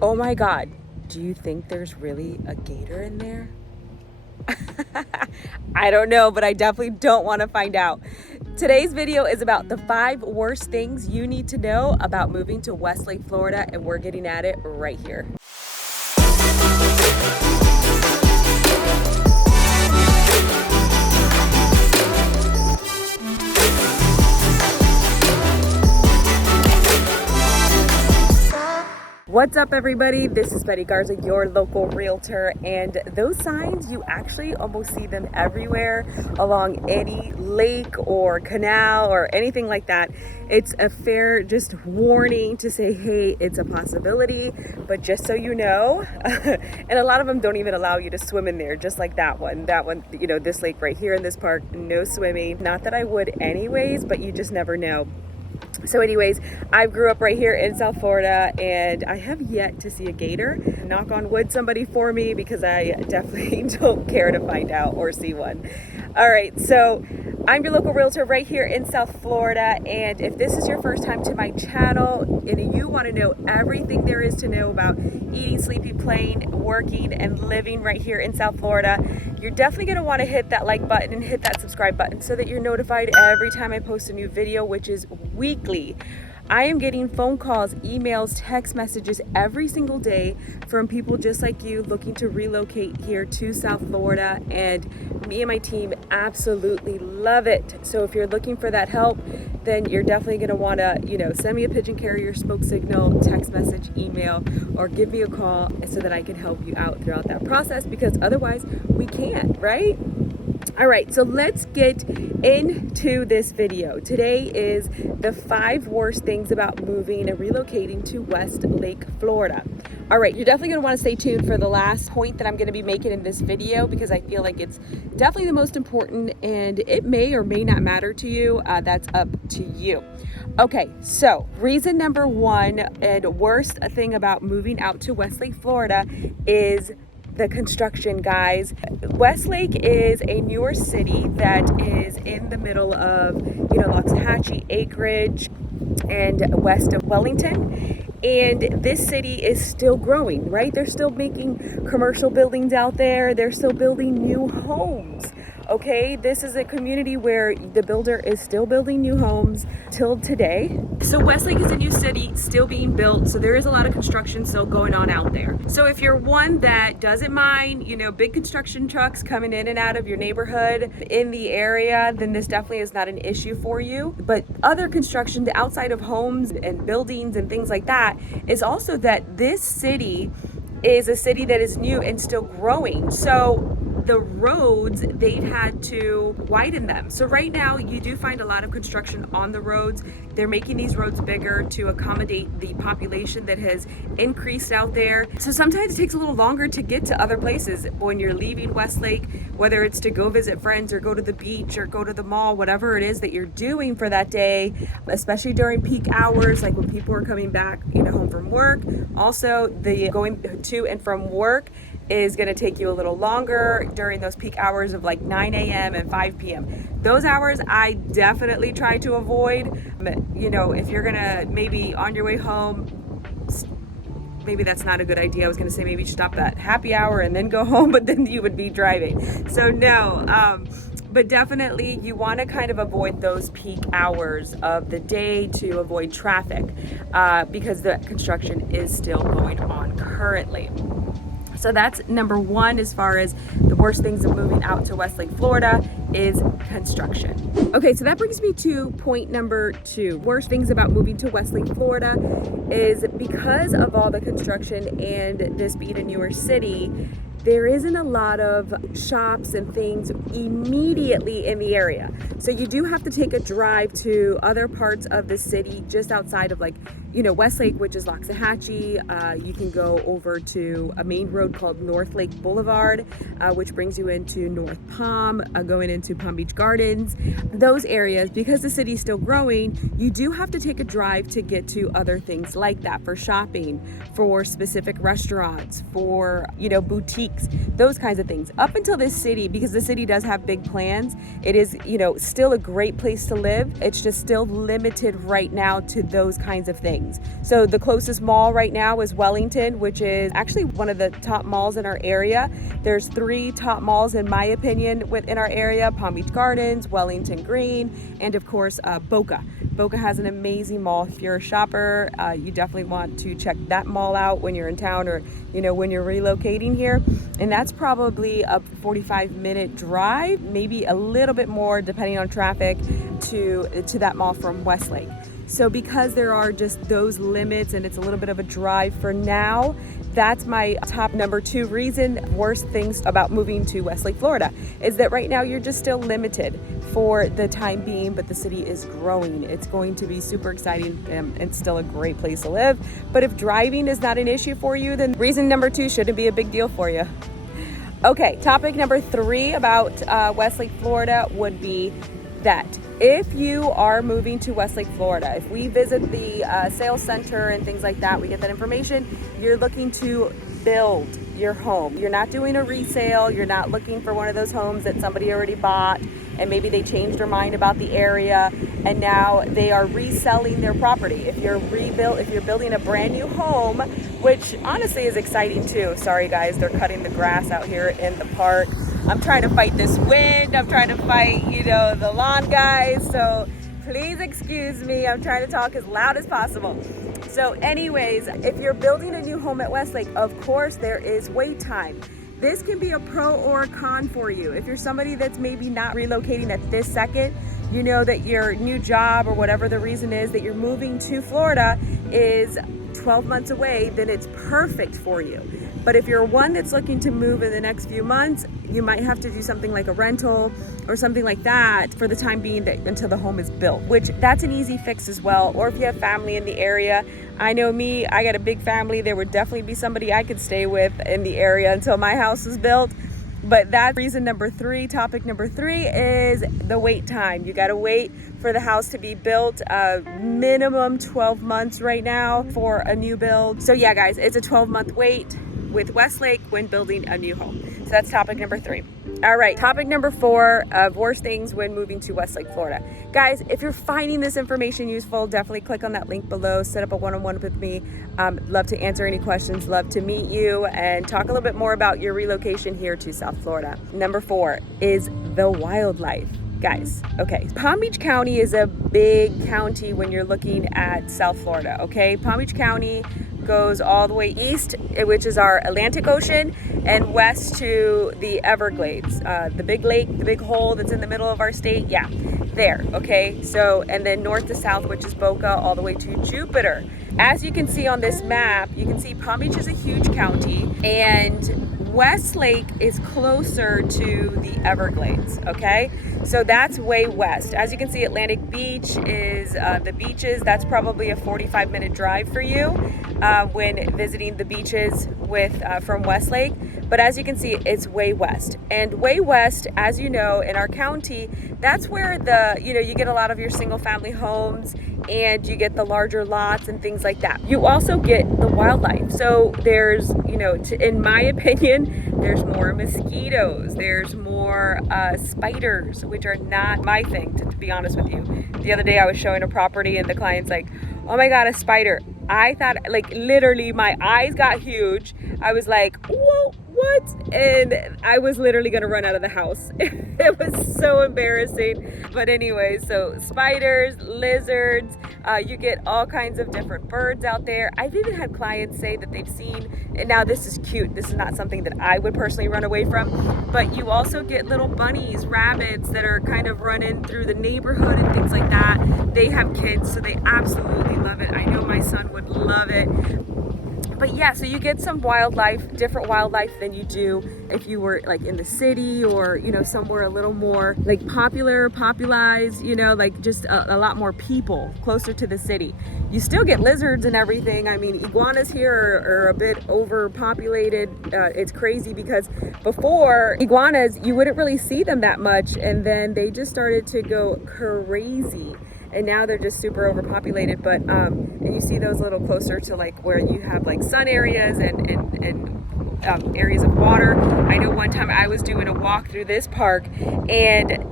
Oh my God, do you think there's really a gator in there? I don't know, but I definitely don't want to find out. Today's video is about the 5 worst things you need to know about moving to Westlake, Florida, and we're getting at it right here. What's up, everybody? This is Garza, your local realtor, and those signs, you actually almost see them everywhere along any lake or canal or anything like that. It's a fair just warning to say, hey, it's a possibility, but just so you know. And a lot of them don't even allow you to swim in there, just like that one, you know, this lake right here in this park, no swimming. Not that I would anyways, but you just never know. So anyways, I grew up right here in South Florida, and I have yet to see a gator. Knock on wood, somebody for me, because I definitely don't care to find out or see one. All right, so I'm your local realtor right here in South Florida, and if this is your first time to my channel and you want to know everything there is to know about eating, sleeping, playing, working, and living right here in South Florida, you're definitely going to want to hit that like button and hit that subscribe button so that you're notified every time I post a new video, which is weekly. I am getting phone calls, emails, text messages every single day from people just like you looking to relocate here to South Florida, and me and my team absolutely love it. So if you're looking for that help, then you're definitely going to want to, send me a pigeon carrier, smoke signal, text message, email, or give me a call so that I can help you out throughout that process, because otherwise we can't, right? All right, so let's get into this video. Today is the 5 worst things about moving and relocating to Westlake, Florida. All right, you're definitely gonna wanna stay tuned for the last point that I'm gonna be making in this video, because I feel like it's definitely the most important, and it may or may not matter to you. That's up to you. Okay, so reason number 1 and worst thing about moving out to Westlake, Florida is the construction, guys. Westlake is a newer city that is in the middle of, Loxahatchee, Acreage, and west of Wellington. And this city is still growing, right? They're still making commercial buildings out there. They're still building new homes. Okay, this is a community where the builder is still building new homes till today. So Westlake is a new city still being built, so there is a lot of construction still going on out there. So if you're one that doesn't mind, big construction trucks coming in and out of your neighborhood in the area, then this definitely is not an issue for you. But other construction outside of homes and buildings and things like that is also that this city is a city that is new and still growing. So the roads, they've had to widen them. So right now you do find a lot of construction on the roads. They're making these roads bigger to accommodate the population that has increased out there. So sometimes it takes a little longer to get to other places when you're leaving Westlake, whether it's to go visit friends or go to the beach or go to the mall, whatever it is that you're doing for that day, especially during peak hours, like when people are coming back, home from work. Also, the going to and from work is going to take you a little longer during those peak hours of like 9 a.m. and 5 p.m. Those hours I definitely try to avoid. If you're gonna maybe on your way home, maybe that's not a good idea. I was gonna say maybe stop at happy hour and then go home, but then you would be driving. So no, but definitely you want to kind of avoid those peak hours of the day to avoid traffic, because the construction is still going on currently. So that's number 1 as far as the worst things of moving out to Westlake, Florida is construction. Okay, so that brings me to point number 2. Worst things about moving to Westlake, Florida is because of all the construction and this being a newer city, there isn't a lot of shops and things immediately in the area. So you do have to take a drive to other parts of the city just outside of Westlake, which is Loxahatchee. You can go over to a main road called North Lake Boulevard, which brings you into North Palm, going into Palm Beach Gardens. Those areas, because the city's still growing, you do have to take a drive to get to other things like that, for shopping, for specific restaurants, for, boutiques lakes, those kinds of things. Up until this city, because the city does have big plans, it is, still a great place to live. It's just still limited right now to those kinds of things. So the closest mall right now is Wellington, which is actually one of the top malls in our area. There's 3 top malls, in my opinion, within our area: Palm Beach Gardens, Wellington Green, and of course, Boca. Boca has an amazing mall. If you're a shopper, you definitely want to check that mall out when you're in town, or when you're relocating here. And that's probably a 45-minute drive, maybe a little bit more depending on traffic, to that mall from Westlake. So because there are just those limits and it's a little bit of a drive for now, that's my top number 2 reason. Worst things about moving to Westlake, Florida, is that right now you're just still limited for the time being, but the city is growing. It's going to be super exciting and still a great place to live. But if driving is not an issue for you, then reason number 2 shouldn't be a big deal for you. Okay, topic number 3 about Westlake, Florida would be that if you are moving to Westlake, Florida, if we visit the sales center and things like that, we get that information, you're looking to build your home. You're not doing a resale. You're not looking for one of those homes that somebody already bought and maybe they changed their mind about the area and now they are reselling their property. If you're building a brand new home, which honestly is exciting too. Sorry guys, they're cutting the grass out here in the park. I'm trying to fight this wind. I'm trying to fight, the lawn guys. So please excuse me. I'm trying to talk as loud as possible. So anyways, if you're building a new home at Westlake, of course there is wait time. This can be a pro or a con for you. If you're somebody that's maybe not relocating at this second, you know that your new job or whatever the reason is that you're moving to Florida is 12 months away, then it's perfect for you. But if you're one that's looking to move in the next few months, you might have to do something like a rental or something like that for the time being until the home is built, which that's an easy fix as well. Or if you have family in the area, I know me, I got a big family. There would definitely be somebody I could stay with in the area until my house is built. But that's reason number 3. Topic number 3 is the wait time. You got to wait for the house to be built, minimum 12 months right now for a new build. So yeah, guys, it's a 12-month wait with Westlake when building a new home. So that's topic number 3. All right, topic number 4 of worst things when moving to Westlake, Florida. Guys, if you're finding this information useful, definitely click on that link below, set up a one-on-one with me. Love to answer any questions, love to meet you and talk a little bit more about your relocation here to South Florida. Number 4 is the wildlife. Guys, okay, Palm Beach County is a big county when you're looking at South Florida, okay? Palm Beach County goes all the way east, which is our Atlantic Ocean, and west to the Everglades, the big lake, the big hole that's in the middle of our state. Yeah, there, okay? So, and then north to south, which is Boca, all the way to Jupiter. As you can see on this map, you can see Palm Beach is a huge county, and Westlake is closer to the Everglades, okay? So that's way west. As you can see, Atlantic Beach is the beaches. That's probably a 45-minute drive for you when visiting the beaches from Westlake. But as you can see, it's way west. And way west, as you know, in our county, that's where you get a lot of your single family homes and you get the larger lots and things like that. You also get the wildlife. So there's, in my opinion, there's more mosquitoes, there's more spiders, which are not my thing, to be honest with you. The other day I was showing a property and the client's like, oh my God, a spider. I thought, literally my eyes got huge. I was like, whoa, what? And I was literally gonna run out of the house. It was so embarrassing. But anyway, so spiders, lizards, you get all kinds of different birds out there. I've even had clients say that they've seen, and now this is cute, this is not something that I would personally run away from, but you also get little bunnies, rabbits that are kind of running through the neighborhood and things like that. They have kids, so they absolutely love it. I know my son would love it. But yeah, so you get some wildlife, different wildlife than you do if you were in the city or, somewhere a little more popularized, just a lot more people closer to the city. You still get lizards and everything. I mean, iguanas here are a bit overpopulated. It's crazy because before, iguanas, you wouldn't really see them that much. And then they just started to go crazy. And now they're just super overpopulated, and you see those a little closer to where you have sun areas and areas of water. I know one time I was doing a walk through this park and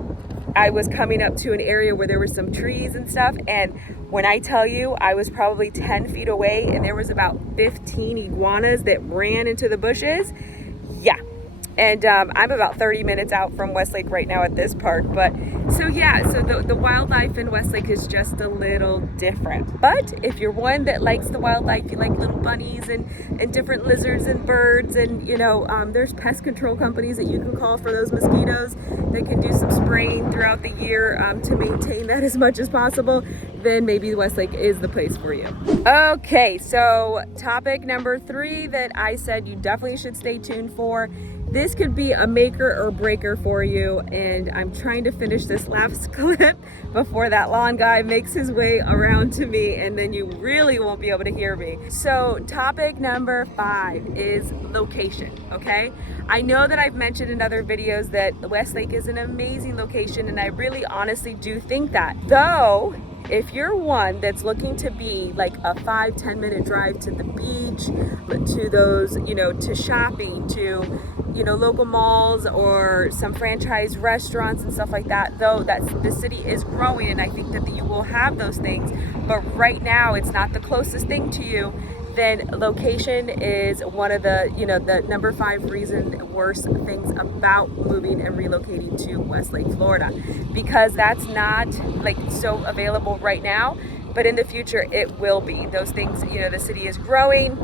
I was coming up to an area where there were some trees and stuff, and when I tell you, I was probably 10 feet away and there was about 15 iguanas that ran into the bushes. Yeah. And I'm about 30 minutes out from Westlake right now at this park. But so yeah, so the wildlife in Westlake is just a little different. But if you're one that likes the wildlife, you like little bunnies and different lizards and birds, and you know, there's pest control companies that you can call for those mosquitoes. They can do some spraying throughout the year to maintain that as much as possible. Then maybe Westlake is the place for you. Okay, so topic number 3 that I said you definitely should stay tuned for. This could be a maker or breaker for you, and I'm trying to finish this last clip before that lawn guy makes his way around to me, and then you really won't be able to hear me. So topic number 5 is location, okay? I know that I've mentioned in other videos that Westlake is an amazing location, and I really honestly do think that. Though, if you're one that's looking to be like a 5-10 minute drive to the beach, to those, you know, to shopping, to, you know, local malls or some franchise restaurants and stuff like that, though the city is growing, and I think that you will have those things, but right now it's not the closest thing to you, then location is one of the, you know, the number 5 worst things about moving and relocating to Westlake, Florida, because that's not like so available right now, but in the future it will be. Those things, you know, the city is growing,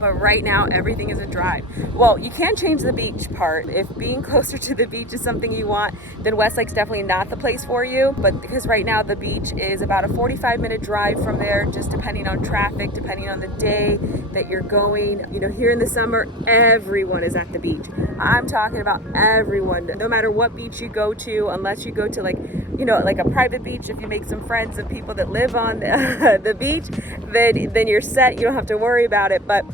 but right now everything is a drive. Well, you can change the beach part. If being closer to the beach is something you want, then Westlake's definitely not the place for you. But because right now the beach is about a 45-minute drive from there, just depending on traffic, depending on the day that you're going. You know, here in the summer, everyone is at the beach. I'm talking about everyone. No matter what beach you go to, unless you go to like, you know, like a private beach, if you make some friends of people that live on the beach, then you're set. You don't have to worry about it. But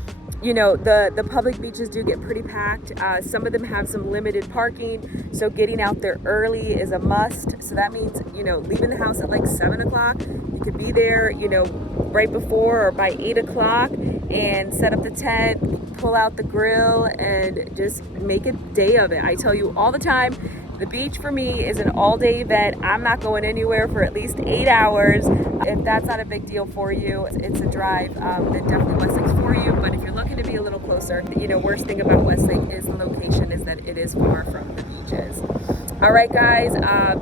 you know, the public beaches do get pretty packed. Some of them have some limited parking, so getting out there early is a must. So that means, you know, leaving the house at like 7 o'clock. You could be there, you know, right before or by 8 o'clock and set up the tent, pull out the grill, and just make a day of it. I tell you all the time, the beach for me is an all-day event. I'm not going anywhere for at least 8 hours. If that's not a big deal for you, it's a drive, then definitely Westlake's for you. But if you're looking to be a little closer, you know, worst thing about Westlake is the location, is that it is far from the beaches. All right, guys,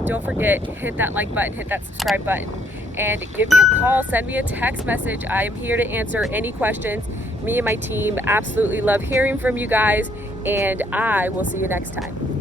don't forget, hit that like button, hit that subscribe button, and give me a call, send me a text message. I am here to answer any questions. Me and my team absolutely love hearing from you guys, and I will see you next time.